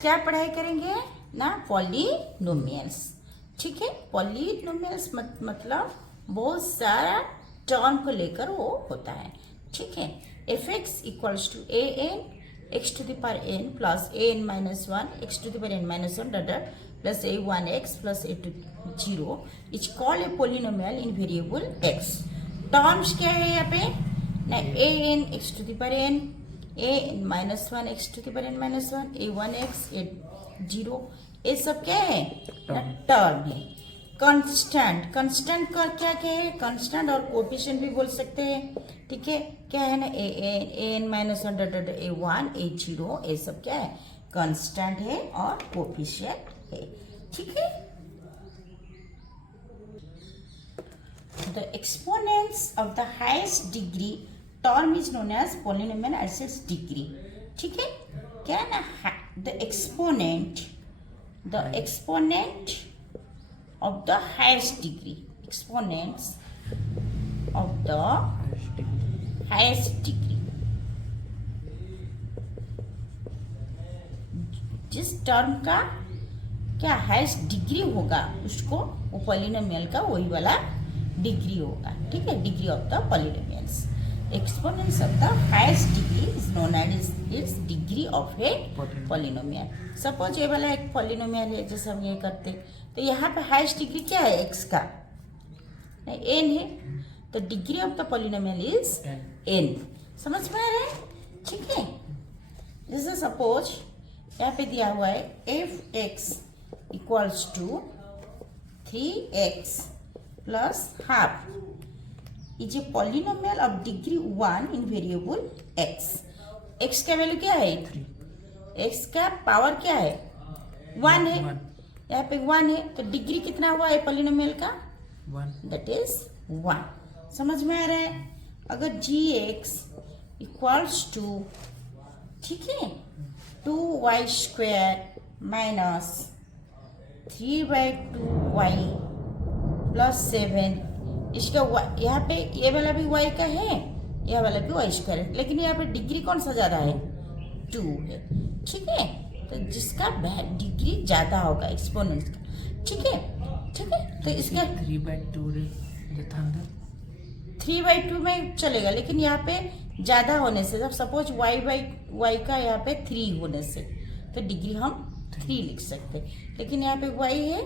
क्या पढ़ाई करेंगे ना, पॉलिनोमियल्स। ठीक है, पॉलिनोमियल्स मतलब बहुत सारा टर्म को लेकर वो होता है। ठीक है, f x equals to a n x to the power n plus a n minus one x to the power n minus one dot plus a one x plus a two zero is called a polynomial in variable x. Terms क्या है यहाँ पे ना, a n x to the power n a minus one x to the power n minus one a one x A zero, ये सब क्या है ना, टर्म है। कांस्टेंट, कांस्टेंट का क्या क्या है, कांस्टेंट और कोएफिशिएंट भी बोल सकते हैं। ठीक है, क्या है ना, a n minus one dot a one a zero, ये सब क्या है, कांस्टेंट है और कोएफिशिएंट है। ठीक है, the exponents of the highest degree term is known as polynomial at its degree. ठीक है, क्या है ना, the exponent of the highest degree, exponents of the highest degree, जिस टर्म का क्या हाईएस्ट डिग्री होगा उसको वो पॉलिनोमियल का वही वाला डिग्री होगा। ठीक है, degree of the polynomials, exponents of the highest degree is known as its degree of a polynomial. Suppose ये वाला एक पॉलिनोमियल है, जैसे हम ये करते, तो यहाँ पे हाईएस्ट डिग्री क्या है, एक्स का एन है, तो degree of the polynomial is an. समझ में आ रहा है? ठीक है, जैसे सपोज यहाँ पे दिया हुआ है f x equals to 3x plus half is a polynomial of degree 1 in variable x। x का वैल्यू क्या है 3, x का पावर क्या है 1 है, यहाँ पे 1 है, तो डिग्री कितना हुआ है पॉलिनोमियल का 1, दैट इज 1। समझ में आ रहा है? अगर gx इक्वल्स टू, ठीक है, 2y square minus 3/2y plus 7, इसका यहाँ पे ये वाला भी y का है, यह वाला भी y स्क्वायर है, लेकिन यहाँ पे डिग्री कौन सा ज्यादा है 2 है। ठीक है, तो जिसका डिग्री ज्यादा होगा एक्सपोनेंट का। ठीक है, ठीक है, तो इसका 3/2 में चलेगा, लेकिन यहाँ पे ज्यादा होने से, जब सपोज y का यहाँ पे 3 होने से, तो डिग्री हम 3 लिख सकते, लेकिन यहाँ पे y है।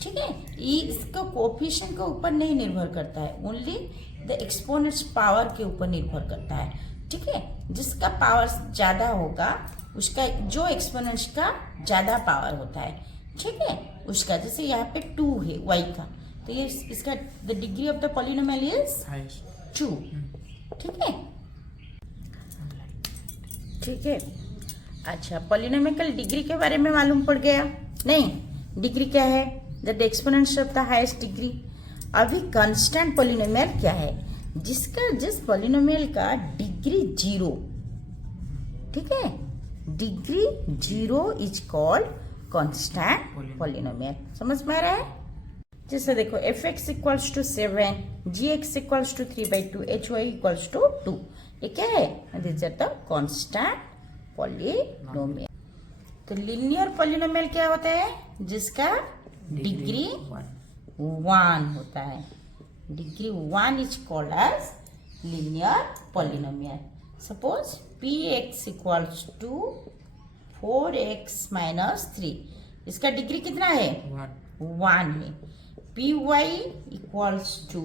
ठीक है, ये इसका कोएफिशिएंट के ऊपर नहीं निर्भर करता है, ओनली द एक्सपोनेंट्स पावर के ऊपर निर्भर करता है। ठीक है, जिसका पावर ज्यादा होगा उसका, जो एक्सपोनेंट्स का ज्यादा पावर होता है, ठीक है, उसका, जैसे यहाँ पे 2 है y का, तो ये इसका the degree of the polynomial is 2। ठीक है, ठीक है, अच्छा, पॉलिनोमियल डिग्री के बारे में मालूम पड़ गया? नहीं, डिग्री क्या है, the exponents of the highest degree. अभी कांस्टेंट पॉलिनोमियल क्या है, जिस पॉलिनोमियल का डिग्री 0, ठीक है, degree 0 is called constant polynomial. समझ में आ रहा है? जैसे देखो f x equals to 7, g x equals to 3/2, h y equals to 2, ये क्या है, this are the constant polynomial. तो लीनियर पॉलिनोमियल क्या होता है, जिसका डिग्री 1 होता है, degree 1 is called as linear polynomial. Suppose p x equals to 4x minus 3, इसका डिग्री कितना है 1 है। P Y equals to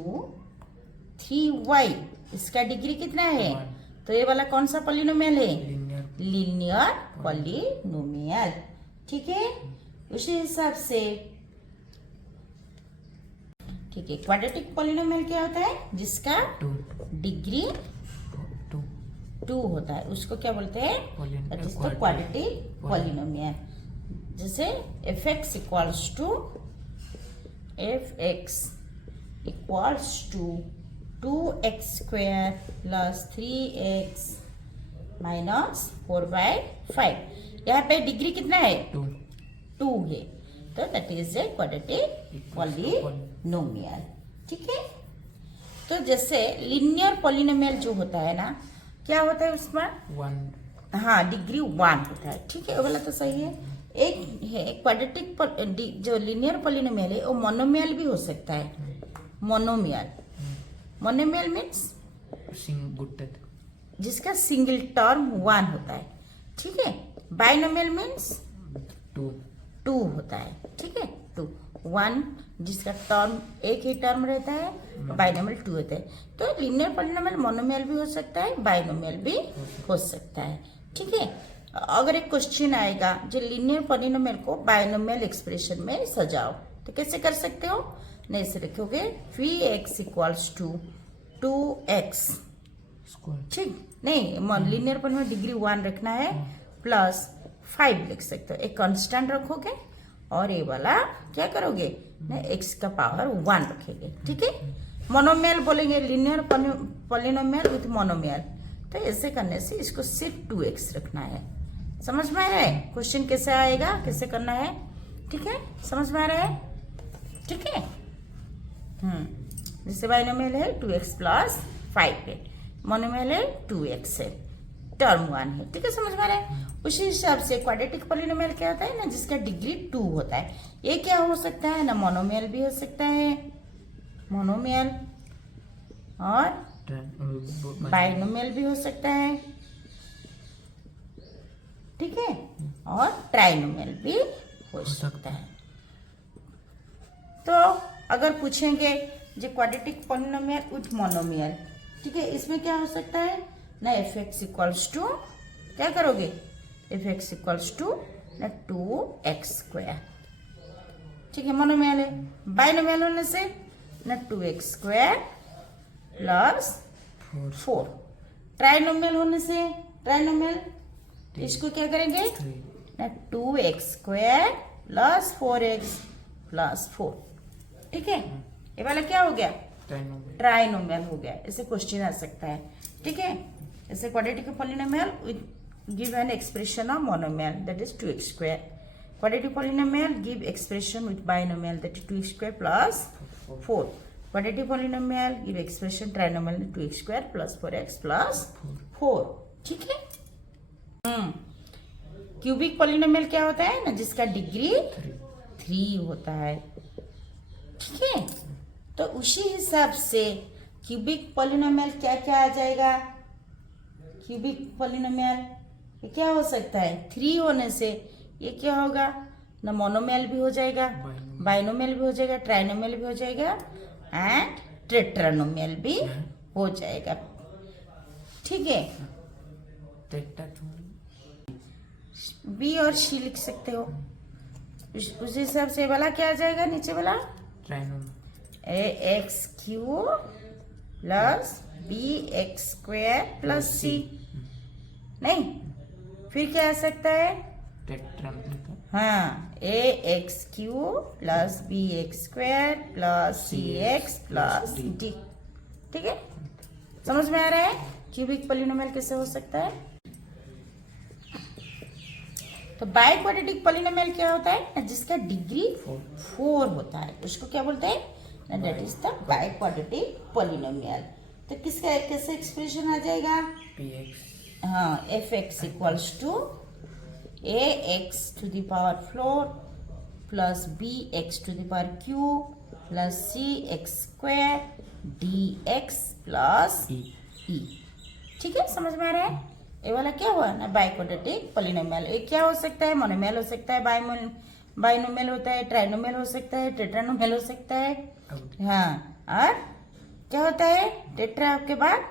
3y, इसका डिग्री कितना है, तो ये वाला कौन सा पॉलिनोमियल है, लीनियर पॉलिनोमियल। ठीक है, उसी हिसाब से, ठीक है, क्वाड्रेटिक पॉलिनोमियल क्या होता है, जिसका डिग्री 2 होता है, उसको क्या बोलते हैं, क्वाड्रेटिक पॉलिनोमियल। जैसे f x equals to 2x square plus 3x minus 4/5, यहाँ पे डिग्री कितना है 2 है, तो that is a quadratic polynomial. ठीक है, तो जैसे लीनियर पॉलिनोमियल जो होता है ना, क्या होता है उसमें 1, हाँ, डिग्री 1 होता है। ठीक है, वो वाला तो सही है, एक है क्वाड्रेटिक जो लिनियर पॉलिनोमियल है वो मोनोमियल भी हो सकता है। मोनोमियल, मोनोमियल मीन्स जिसका सिंगल टर्म वन होता है, ठीक है। बाइनोमियल मीन्स टू होता है, ठीक है। टू, वन जिसका टर्म एक ही टर्म रहता है, बाइनोमियल टू होता है। तो लिनियर पॉलिनोमियल मोनोमियल भी हो सकता है, बाइनोमियल भी हो सकता है, ठीक है। अगर एक क्वेश्चन आएगा जो लिनियर पॉलिनोमियल को बाइनोमियल एक्सप्रेशन में सजाओ, तो कैसे कर सकते हो? नहीं, ऐसे लिखोगे Vx इक्वल्स टू 2x, ठीक। नहीं, लिनियर पॉलिनोमियल डिग्री 1 रखना है, प्लस 5 लिख सकते हो। एक कांस्टेंट रखोगे और ये वाला क्या करोगे ना, x का पावर 1 रखेंगे, ठीक है। मोनोमियल बोलेंगे, लिनियर पॉलिनोमियल विथ मोनोमियल, तो ऐसे करने से इसको सिर्फ 2x रखना है। समझ में आ रहा है क्वेश्चन कैसे आएगा, कैसे करना है, ठीक है। समझ में आ रहा है, ठीक है। जैसे बाइनोमियल है 2x प्लस 5 है, मोनोमियल है 2x है, टर्म 1 है, ठीक है। समझ में आ रहा है। उसी हिसाब से क्वाड्रेटिक पॉलिनोमियल क्या होता है ना, जिसका डिग्री 2 होता है। ये क्या हो सकता है ना, मोनोमियल भी हो सकता है, मोनोमियल, और बाइनोमियल भी हो सकता है, ठीक है, और ट्राइनोमियल भी हो सकता है। तो अगर पूछेंगे जो क्वाड्रेटिक पॉलिनोमियल विथ मोनोमियल, ठीक है, इसमें क्या हो सकता है ना, f(x) इक्वल्स टू, क्या करोगे, f(x) इक्वल्स टू ना 2x², ठीक है, मोनोमियल है। बाइनोमियल होने से ना 2x² प्लस 4। ट्राइनोमियल होने से, ट्राइनोमियल इसको क्या करेंगे ना 2x² प्लस 4x प्लस 4, ठीक है। ये वाला क्या हो गया, ट्राइनोमियल हो गया। ऐसे क्वेश्चन आ सकता है, ठीक है। ऐसे quadratic polynomial with give an expression of monomial that is 2x²। Quadratic polynomial give expression with binomial that is 2x² plus 4। Quadratic polynomial give expression trinomial 2x² plus 4x plus 4, ठीक है। Cubic polynomial क्या होता है ना, जिसका degree 3 होता है, ठीक है। तो उसी हिसाब से क्यूबिक पॉलिनोमियल क्या क्या आ जाएगा, क्यूबिक पॉलिनोमियल ये क्या हो सकता है, 3 होने से ये क्या होगा ना, मोनोमियल भी हो जाएगा, बाइनोमियल भी हो जाएगा, ट्राइनोमियल भी हो जाएगा, एंड टेट्रानोमियल भी हो जाएगा, ठीक है। बी और सी लिख सकते हो। उस हिसाब से वाला क्या आ जाएगा, नीचे वाला ax³ plus bx² plus c, नहीं, फिर क्या आ सकता है, हाँ, ax³ plus bx² plus cx plus d, ठीक है। समझ में आ रहा है क्यूबिक पॉलिनोमियल कैसे हो सकता है। तो बाई क्वाड्रेटिक पॉलिनोमियल क्या होता है, जिसका डिग्री 4 होता है, उसको क्या बोलते हैं, that is the biquadratic polynomial. तो किसका कैसे एक्सप्रेशन आ जाएगा, हाँ, f(x) equals to ax⁴ plus bx⁴ plus cx² dx plus e, ठीक है। समझ में आ रहा है। ये वाला क्या हुआ ना, बाइक्वाड्रेटिक पॉलिनोमियल। ये क्या हो सकता है, मोनोमियल हो सकता है, बाइनोमियल होता है, ट्राइनोमियल हो सकता है, टेट्रानोमियल हो सकता है, हाँ, और क्या होता है, टेट्रा के बाद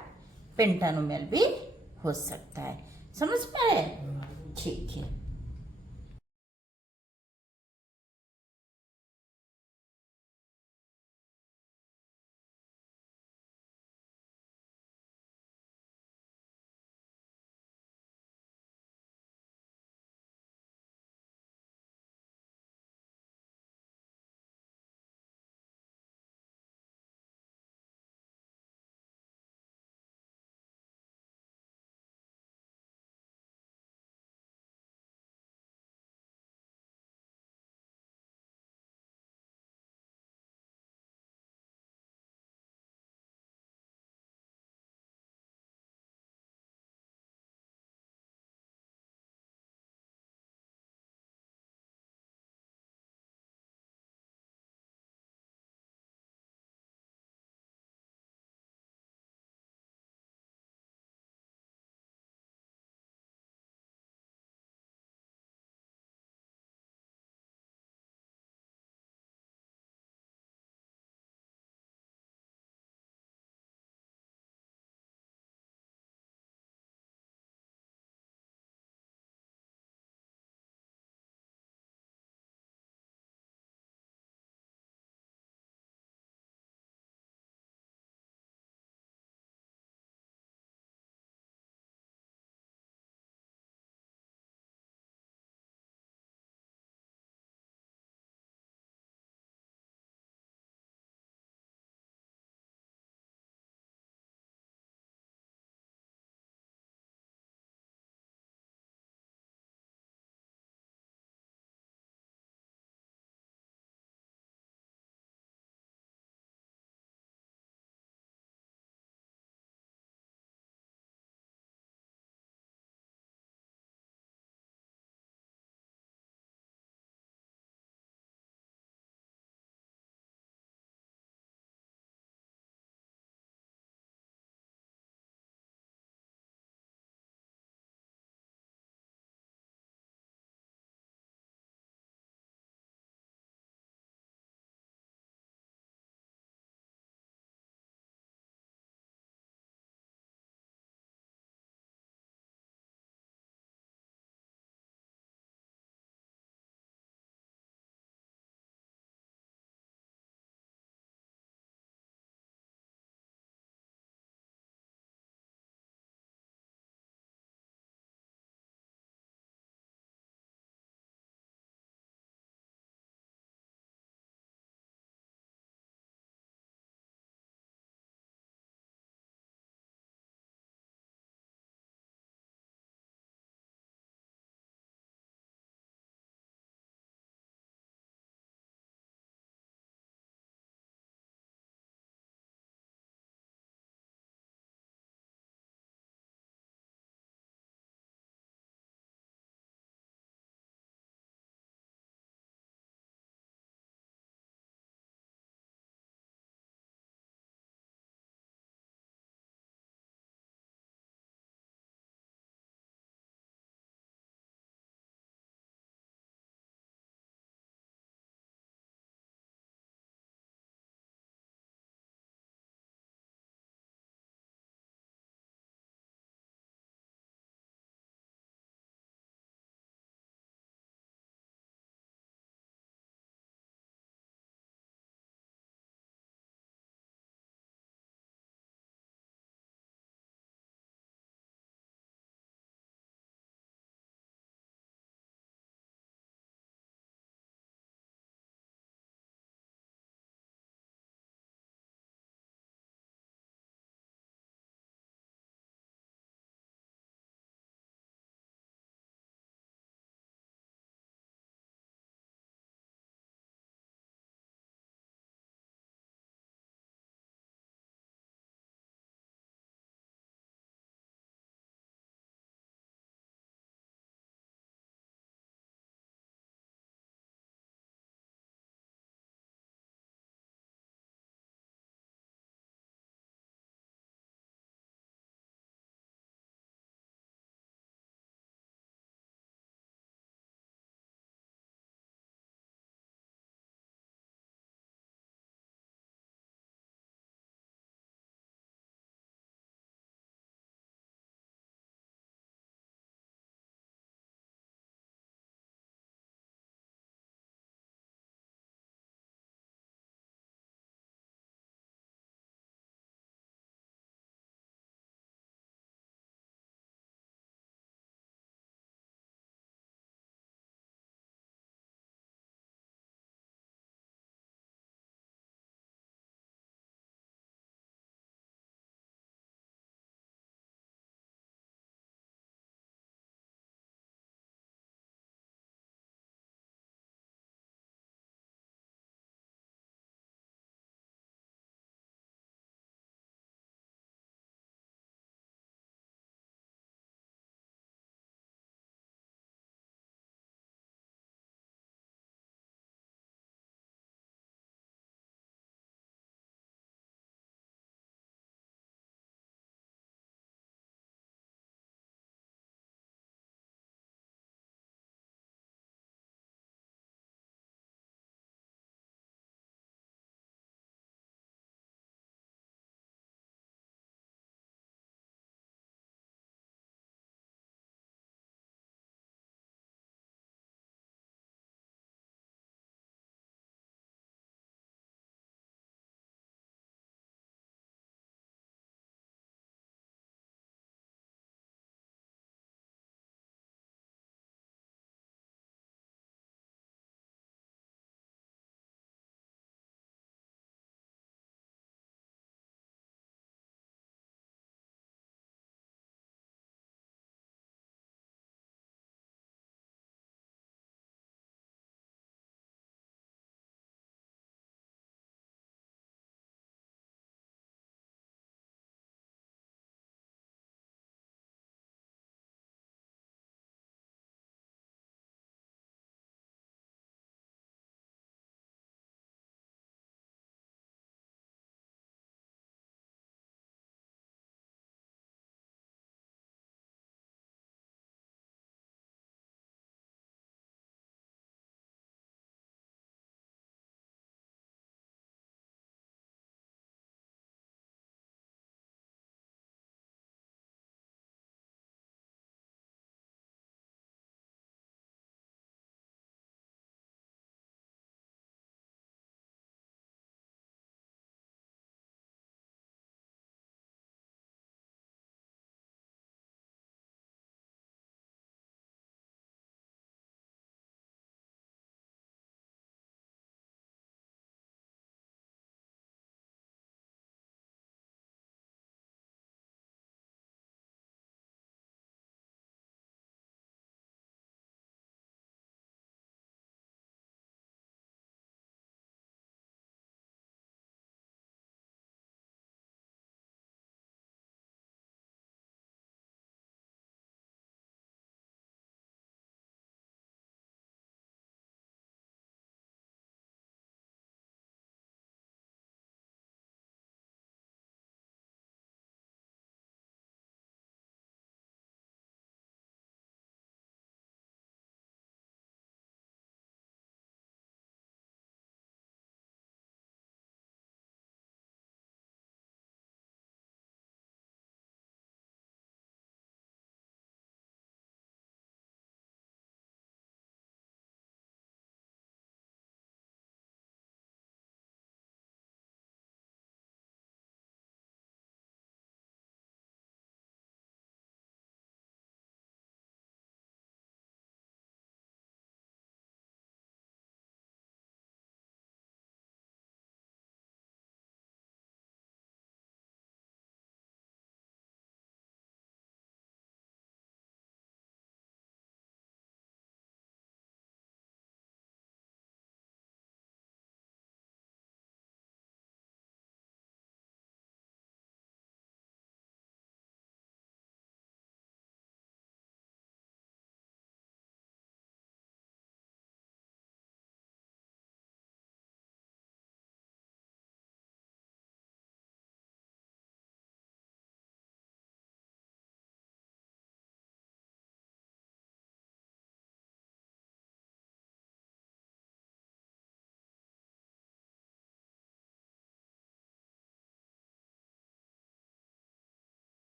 पेंटानोमियल भी हो सकता है। समझ में आ रहा है, ठीक है।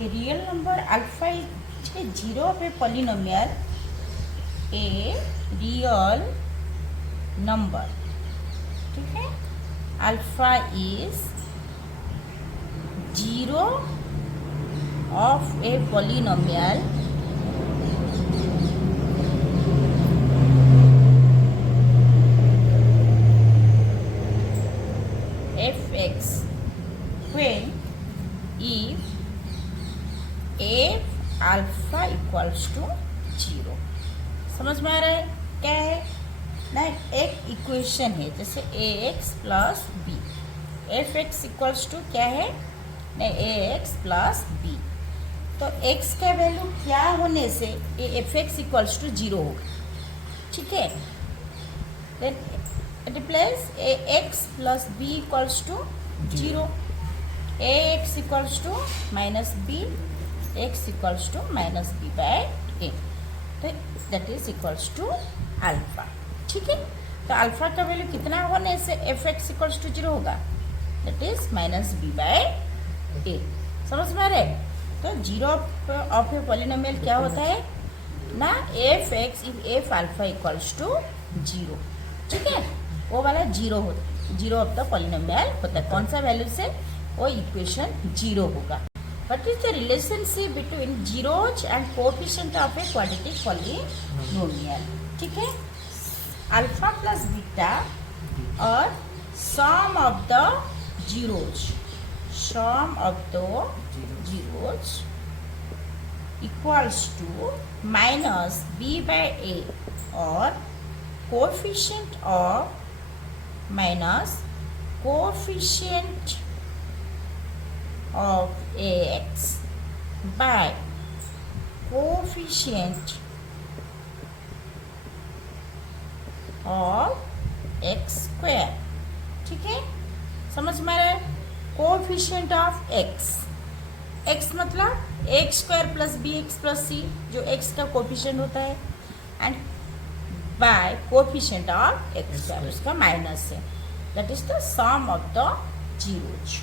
रियल नंबर अल्फा છે 0 of a polynomial a real number, ठीक है। Alpha is 0 of a polynomial fx when if f alpha equals to 0। समझ में आ रहा है क्या है ना? एक इक्वेशन है जैसे a x plus b, f x equals to क्या है ना, ए एक्स प्लस बी। तो एक्स का वैल्यू क्या होने से a f x equals to 0 होगा, ठीक है। Then it replace ax plus b equals to 0, ax equals to minus b, x equals to minus b by a, तो that is equals to alpha, ठीक है। तो अल्फा का value कितना होने से एफ एक्स इक्वल्स टू 0 होगा, that is minus b by a। समझ में आ रहा है? तो 0 ऑफ ए पॉलिनोमियल क्या होता है ना, f x if f alpha equals to 0, ठीक है। वो वाला 0 होता, 0 ऑफ द पॉलिनोमियल होता है। कौन सा वैल्यू से? वो इक्वेशन 0 होगा। What is the relationship between zeros and coefficient of a quadratic polynomial, ठीक है। अल्फा प्लस बीटा और sum of the zeros, sum of the zeros equals to minus B by a और coefficient of minus coefficient of ax by coefficient of x square, ठीक है। समझ में आ रहा है? कोएफिशिएंट ऑफ x, x मतलब x square plus b x plus c, जो x का कोएफिशिएंट होता है, and by coefficient of x square, उसका माइनस है, that is the sum of the zeros.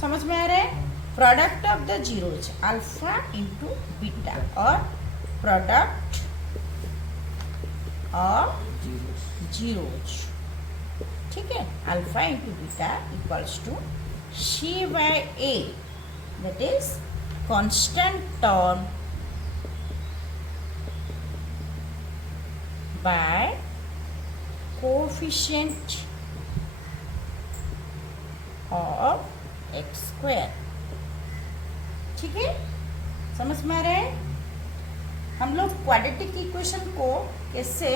समझ में आ रहा है? Product of the zeros alpha into beta और प्रोडक्ट ऑफ जीरोज, ठीक है। Alpha into beta equals to c by a, that is constant term by coefficient of x square, ठीक है। समझ में आ रहा है? हम लोग क्वाड्रेटिक इक्वेशन को कैसे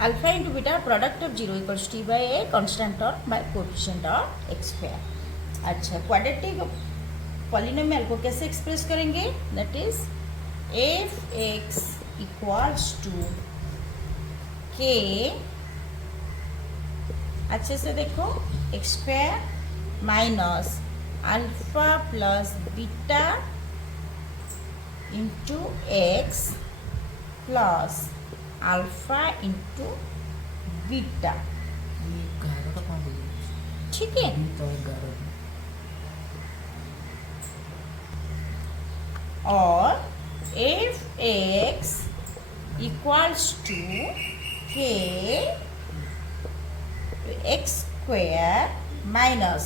alpha into beta product of 0 equals to by a constant term by coefficient of x square. अच्छा, क्वाड्रेटिक पॉलिनोमियल को कैसे एक्सप्रेस करेंगे, that is f x equals to k, अच्छे से देखो, x square minus alpha plus beta into x plus alpha into beta, ठीक है। और f x equals to k x square minus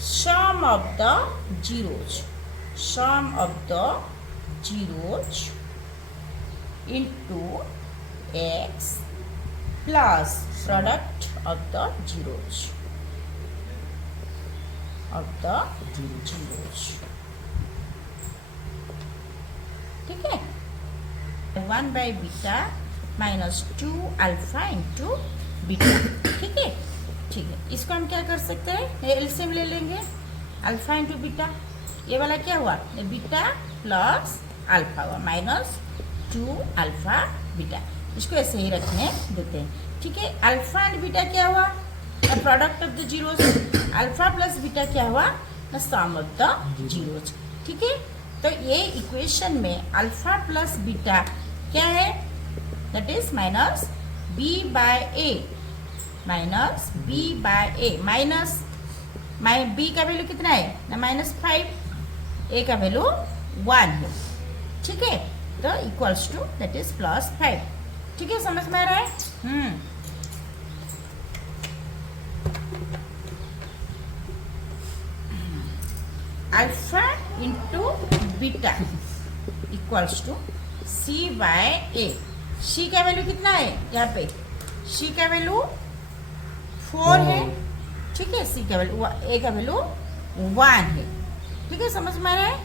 sum of the zeros, sum of the zeros into x plus product of the zeros, of the zeros, ठीक है। 1 by beta minus 2 alpha into beta, ठीक है। ठीक है, इसको हम क्या कर सकते हैं, एलसीएम ले लेंगे, अल्फा इंटू बीटा, ये वाला क्या हुआ, बीटा प्लस अल्फा हुआ, माइनस 2 अल्फा बीटा, इसको ऐसे ही रखने देते हैं, ठीक है। अल्फा एंड बीटा क्या हुआ, product of the zeros, alpha plus beta क्या हुआ, the sum of the zeros, ठीक है। तो ये इक्वेशन में अल्फा प्लस बीटा क्या है, that is minus B by A, minus B by A, minus B का वैल्यू कितना है ना -5, ए का वैल्यू 1 है, ठीक है। तो इक्वल्स टू दैट इज +5, ठीक है, समझ में आ रहा है। Alpha into beta equals to C/A। C का वैल्यू कितना है यहाँ पे, सी का वैल्यू 4 है, ठीक है, सी का वैल्यू ए का वैल्यू 1 है, ठीक है, समझ में आ रहा है।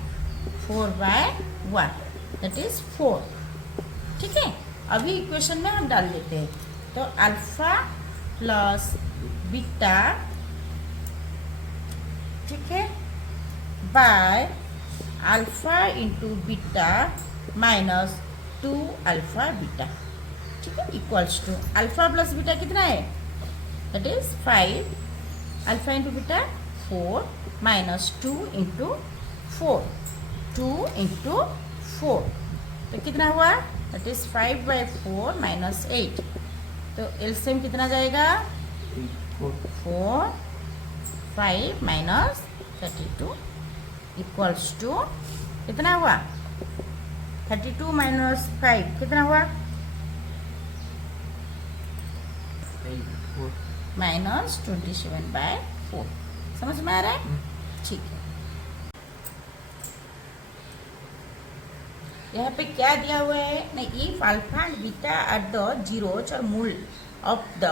4/1 दैट इज 4, ठीक है। अभी इक्वेशन में हम डाल देते हैं, तो अल्फा प्लस बीटा, ठीक है, by alpha into beta minus 2 alpha beta, ठीक है, equals to alpha plus beta कितना है that is 5, alpha into beta 4 minus 2 into 4, 2 into 4, तो कितना हुआ दैट इज 5/4 माइनस 8, तो एलसीएम कितना जाएगा 4, 5 माइनस 32 इक्वल्स टू कितना हुआ 32 माइनस 5 कितना हुआ -27/4, समझ में आ रहा है, ठीक है। यहाँ पे क्या दिया हुआ है ना, if alpha and beta are the zeros और मूल ऑफ द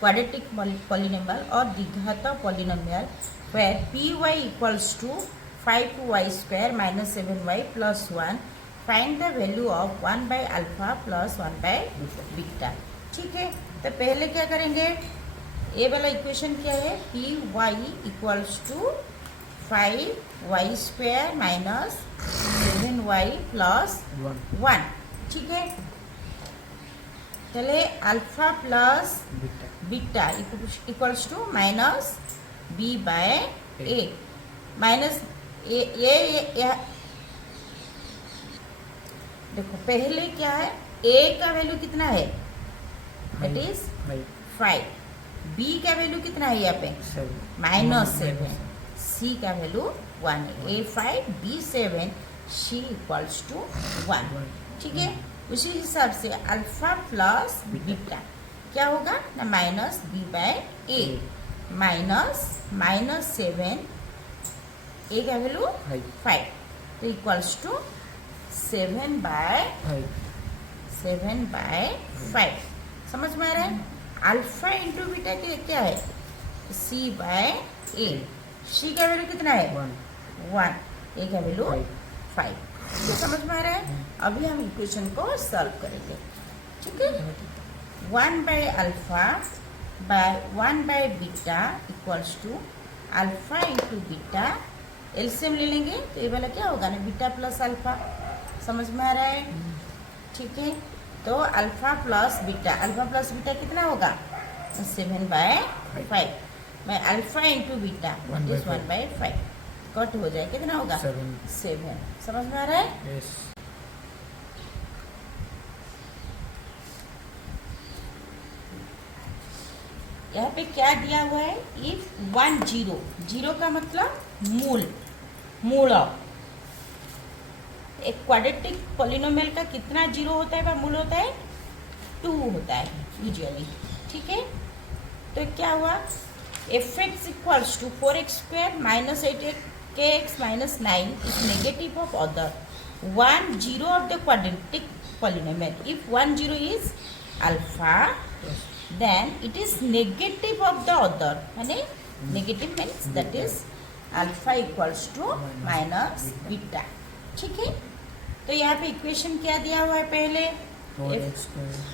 क्वाड्रेटिक पॉलिनोमियल और द्विघात polynomial where py equals to 5y² minus 7y plus 1, find the value of 1/alpha plus 1/बीटा, ठीक है। तो पहले क्या करेंगे, ए वाला इक्वेशन क्या है, py equals to 5y² minus 7y plus 1, ठीक है। चले alpha plus beta equals to minus b/a minus ये देखो पहले क्या है, a का वैल्यू कितना है दैट इज 5, b का वैल्यू कितना है यहाँ पे -7, c का वैल्यू 1 है, a5 b7 c equals to 1, ठीक है। उसी हिसाब से अल्फा प्लस बीटा क्या होगा ना माइनस b/a माइनस 7, ए का वैल्यू 5, तो इक्वल्स टू 7/5, समझ में आ रहा है। अल्फा इंटू बीटा क्या है c/a, c का वैल्यू कितना है 1, ए का वैल्यू 5, तो समझ में आ रहा है। अभी हम इक्वेशन को सॉल्व करेंगे, ठीक है। One by alpha by one by beta equals to alpha into beta, LCM ले लेंगे तो ये वाला क्या होगा ना बीटा प्लस अल्फा, समझ में आ रहा है, ठीक है। तो अल्फा प्लस बीटा कितना होगा 7/5 मैं alpha into beta that is 1/5 cut हो जाए कितना होगा 7, समझ में आ रहा है। yes. यहाँ पे क्या दिया हुआ है, इफ 1 0 का मतलब मूल ऑफ एक क्वाड्रेटिक पॉलिनोमियल का कितना जीरो होता है, वह मूल होता है 2 होता है यूजुअली, ठीक है। तो क्या हुआ f(x) equals to 4x² minus 8kx minus 9 is negative of other 1 0 of the quadratic polynomial. If 1 0 is alpha then it is negative of the other, यानी negative means that is alpha equals to minus beta, ठीक है। तो यहाँ पे equation क्या दिया हुआ है पहले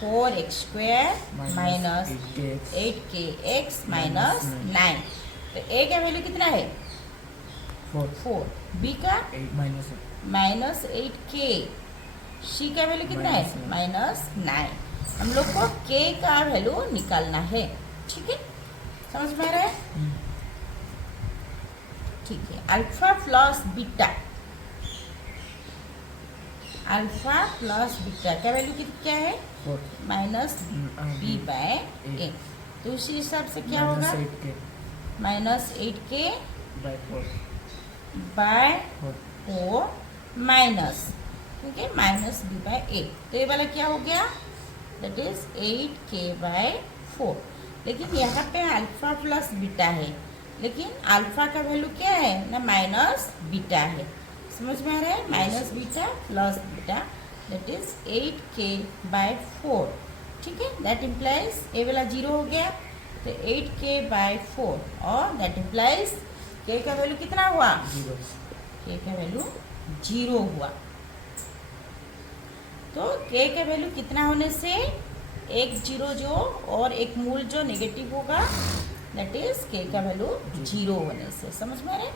4x² माइनस 8kx माइनस 9, तो a का वैल्यू कितना है 4, b का माइनस 8k, c का वैल्यू कितना है -9, हम लोग को k का वैल्यू निकालना है, ठीक है, समझ में आ रहा है, ठीक है। अल्फा प्लस बीटा क्या वैल्यू क्या है -b/a, तो उसी हिसाब से क्या होगा minus 8k by 4 bye 4 4 minus, ठीक है, माइनस b बाय 8। तो ये वाला क्या हो गया, दैट इज 8k बाय 4। लेकिन यहाँ पे अल्फा प्लस बीटा है, लेकिन अल्फा का वैल्यू क्या है ना, माइनस बीटा है। समझ में आ रहा है, minus beta plus beta, that is 8k by 4, ठीक है। दैट इम्प्लाइज ए वाला जीरो हो गया, तो 8k बाय 4 और दैट इम्प्लाइज k का वैल्यू कितना हुआ, 0 k का वैल्यू 0 हुआ। तो k का वैल्यू कितना होने से, एक जीरो जो और एक मूल जो नेगेटिव होगा, दैट इज k का वैल्यू 0 होने से। समझ में आ रहा है,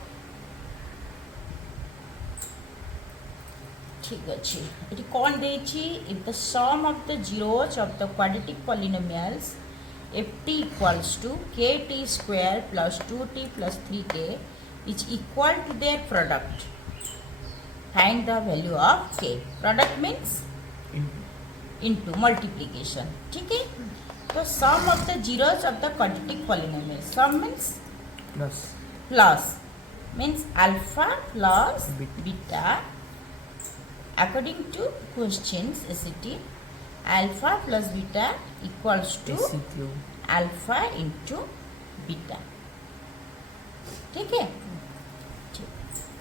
ठीक अच्छे। এটি কোন দিয়েছি, if the sum of the zeros of the quadratic polynomials ft equals to kt square plus 2t plus 3k is equal to their product, find the value of k। product means into multiplication, ठीक है। तो sum of the zeros of the quadratic polynomial, sum means plus plus means alpha plus beta according to questions ACT, alpha plus beta equals to ACQ alpha into beta, ठीक है।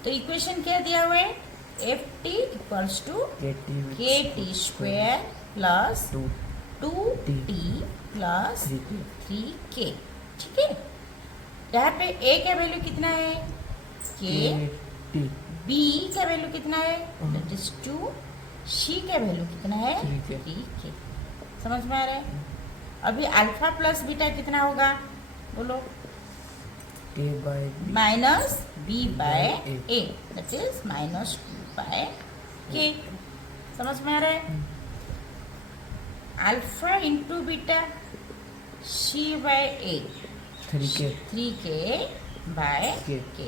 तो equation क्या दिया हुआ है, एफ टी इक्वल्स टू के T square plus 2t plus 3k, ठीक है। यहाँ पे a का वैल्यू कितना है, k, b का वैल्यू कितना है, दैट इज 2, c का वैल्यू कितना है, 3k। समझ में आ रहा है। अभी अल्फा प्लस बीटा कितना होगा, बोलो, a by minus b by a, that is minus 2 by k। समझ में आ रहा है। Alpha into beta c by a, 3k by K। k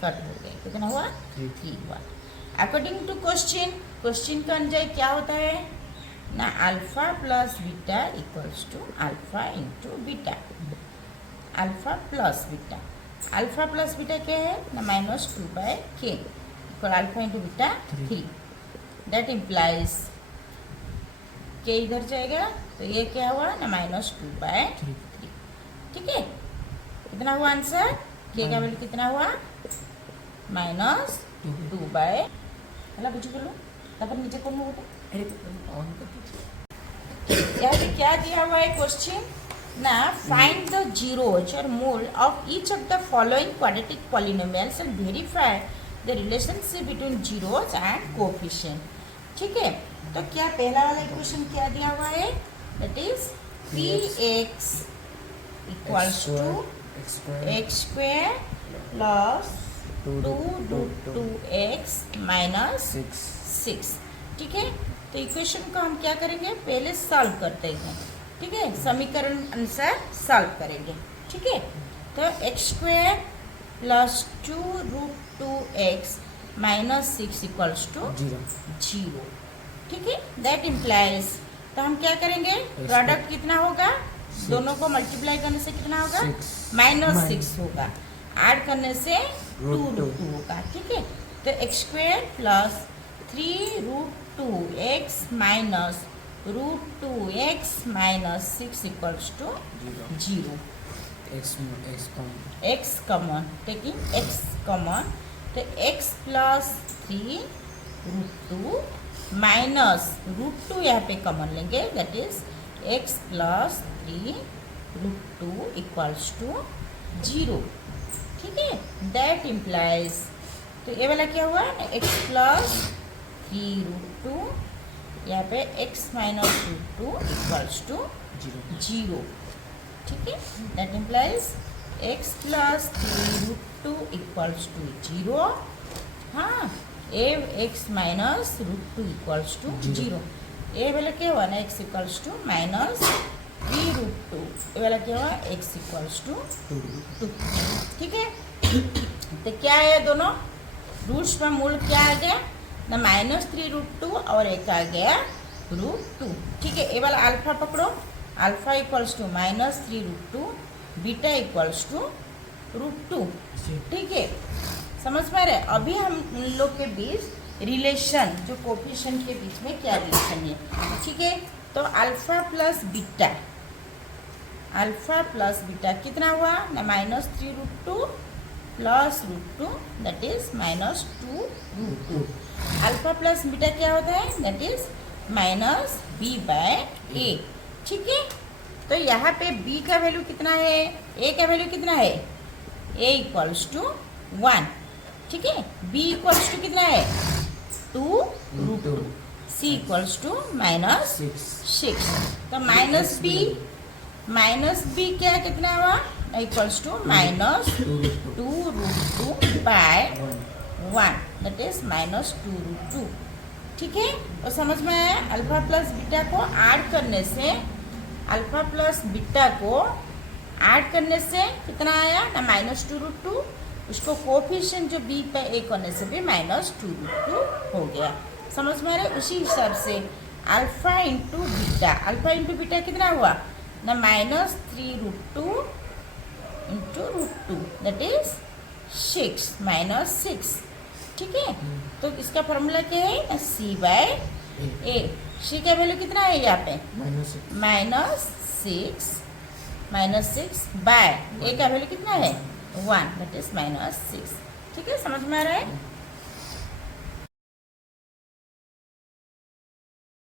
cut हो गए, कितना हुआ, 3 हुआ। अकॉर्डिंग टू क्वेश्चन, क्वेश्चन का अनुसार क्या होता है ना, alpha plus beta equals to alpha into beta, alpha plus beta, alpha plus beta क्या है ना, minus 2 by k equal alpha into beta 3। That implies k इधर जाएगा, तो ये क्या हुआ ना, माइनस 2 बाय 3, ठीक है। कितना हुआ आंसर, k का वैल्यू कितना हुआ, माइनस 2 बाय, ହେଲା ବୁଝିଗଲୁ। ତାପରେ नीचे कौन होगा, यहाँ पे क्या दिया हुआ है क्वेश्चन ना, फाइंड द जीरोज और mole of each of the following quadratic polynomials and verify the relationship between zeros and coefficient, ठीक है। तो क्या पहला वाला इक्वेशन क्या दिया हुआ है, that is px equals to x square plus 2x minus 6, ठीक है। तो इक्वेशन को हम क्या करेंगे, पहले सॉल्व करते हैं, ठीक है, समीकरण अनुसार सॉल्व करेंगे, ठीक है। तो x square plus 2√2x minus 6 equals to 0, ठीक है। दैट इम्प्लाइज, तो हम क्या करेंगे, प्रोडक्ट कितना होगा, दोनों को मल्टीप्लाई करने से कितना होगा, माइनस 6 होगा, ऐड करने से 2√2 होगा, ठीक है। तो X square plus 3√2x minus √2x minus 6 equals to 0। x common, taking x common, तो x प्लस 3√2 माइनस √2 यहाँ पे कॉमन लेंगे, that is x plus 3√2 equals to 0, ठीक है। दैट इम्प्लाइज, तो ये वाला क्या हुआ ना, x प्लस 3√2, यहाँ पे x माइनस √2 इक्वल्स टू 0, ठीक है। That implies x plus 3√2 equals to 0, हाँ, x माइनस √2 इक्वल्स टू 0। ये वाला क्या हुआ ना, x इक्वल्स टू माइनस 3√2, ये वाला क्या हुआ, x इक्वल्स टू 2, ठीक है। तो क्या है, दोनों रूट्स में मूल क्या आ गया ना, माइनस 3√2 और एक आ गया √2, ठीक है। ये वाला अल्फा पकड़ो, alpha equals to minus 3√2, beta equals to √2। ठीक है, समझ पा रहे हैं? अभी हम उन लोग के बीच रिलेशन, जो कोफिशिएंट के बीच में क्या रिलेशन है, ठीक है। तो alpha plus beta, alpha plus beta कितना हुआ ना, -3√2 plus √2 that is -2√2। Alpha plus beta क्या होता है, दैट इज -b/a। ठीक है, तो यहाँ पे b का वैल्यू कितना है, a का वैल्यू कितना है, a = 1। ठीक है, b = कितना है, 2√2, c = -6। तो -b क्या कितना हुआ, = 2√2/1 दैट इज -2√2। ठीक है, तो समझ में आया? अल्फा प्लस बीटा को ऐड करने से, अल्फा प्लस बीटा को ऐड करने से कितना आया ना, -2√2। उसको कोफिशिएंट जो b पे a करने से भी -2√2 हो गया। समझ में आ रहा है? उसी हिसाब से alpha into beta, alpha into beta कितना हुआ ना, -3√2 इंटू √2 दैट इज 6। ठीक है, तो इसका फॉर्मूला क्या है, c/a। c का वैल्यू कितना है यहाँ पे, -6 बाय a का वैल्यू कितना है, 1 दैट इज -6। ठीक है, समझ में आ रहा है?